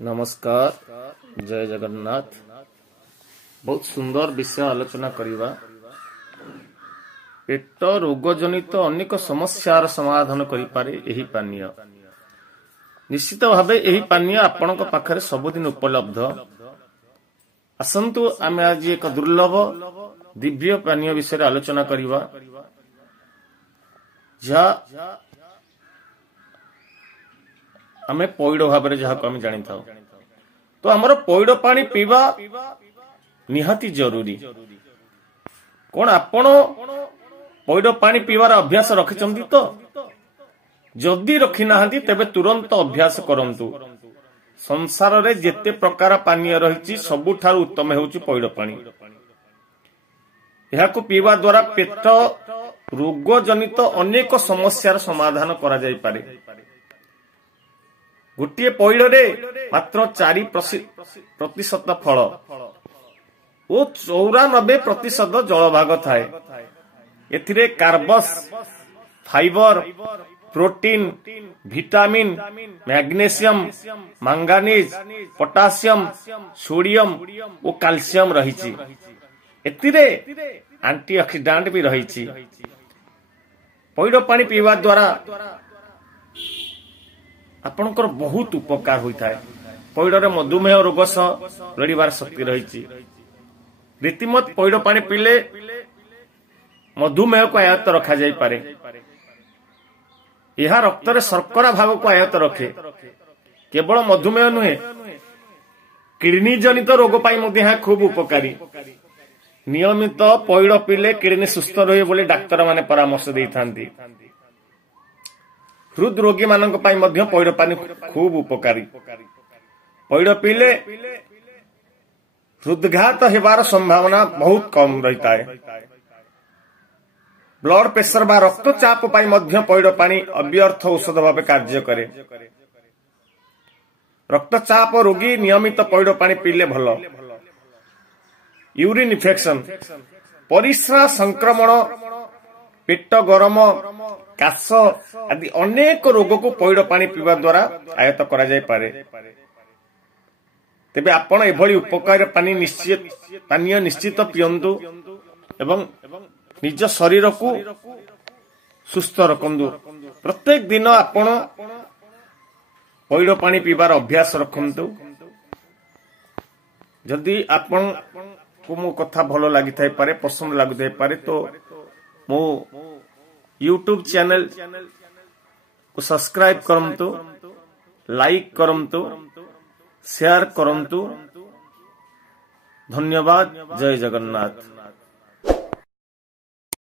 नमस्कार, जय जगन्नाथ। बहुत सुंदर विषय आलोचना करिबा। पेट रोग जनित अनेक समस्यार समाधान करि पारे एही पानीय। निश्चित भावे एही पानीय आपनक पाखरे सबुदिन उपलब्ध। असंतु आमे आज एक दुर्लभ दिव्य पानीय विषय आलोचना करिबा। जा आमे पौड़ भाव जहाँ जानी था तो आमर पौड़ पानी पीवा निहाती जरूरी। कौन आपण पौड़ पानी पीवार अभ्यास रखिचंती तो जदि रखी नाहंती तेबे तुरंत अभ्यास करंतु। संसार रे जेते प्रकार पानीय रहिछि सबुठारु उत्तम हेउछि पौड़ पानी। एहाकु पीवा द्वारा पेट रोग जनित अनेक समस्यार समाधान करा जाय पारे। गोटे पौड़ रे मात्र 4% फल ओ 94% जलभाग थाए। एथिरे carbs, fibre, protein, vitamin, magnesium, manganese, potassium, sodium और कैल्शियम रहिछि। एथिरे एंटीऑक्सीडेंट भी रहिछि। पौड़ पानी पीवा द्वारा आपनकर बहुत उपकार होता है। पौड़ मधुमेह रोग सह लड़िबार शक्ति रही। रीतिमत पौड़ पानी पीले मधुमेह को आयत्त रखा जाय पारे। यह रक्त रे शर्करा भाग को आयत्त रखे। केवल मधुमेह नुहे, किडनी जनित रोग पाई मध्य यह खूब उपकारी। नियमित पौड़ पीले किडनी सुस्थ रहे बोले डाक्तर माने परामर्श देइथांती। हृद रोगी मानक पाई मध्य पौड़ पानी खूब उपकारी। पौड़ पीले हृदघात हेबार संभावना बहुत कम रहता है। ब्लड प्रेशर बा रक्तचाप पाई मध्य पौड़ पानी अव्यर्थ औषध भाव कार्य करे। रक्तचाप रोगी नियमित पौड़ पानी पीले भल। यूरिन इन्फेक्शन, परिस्रा संक्रमण, पेट गरम, काश आदि अनेक रोग को पौड़ पानी पीवा द्वारा आयत्त करा जाय पारे। तेबे आपण एभली उपकार पानीय निश्चित पियंतु एवं निज शरीर को सुस्थ रखंतु। प्रत्येक दिन आपण पौड़ पानी पीवार अभ्यास रखंतु। जदि आपण को मो कथा भलो लागि थाई पारे, पसंद लागु थाई पारे तो मो यूट्यूब चैनल को सब्सक्राइब करंतु, लाइक करंतु, शेयर करंतु। धन्यवाद। जय जगन्नाथ।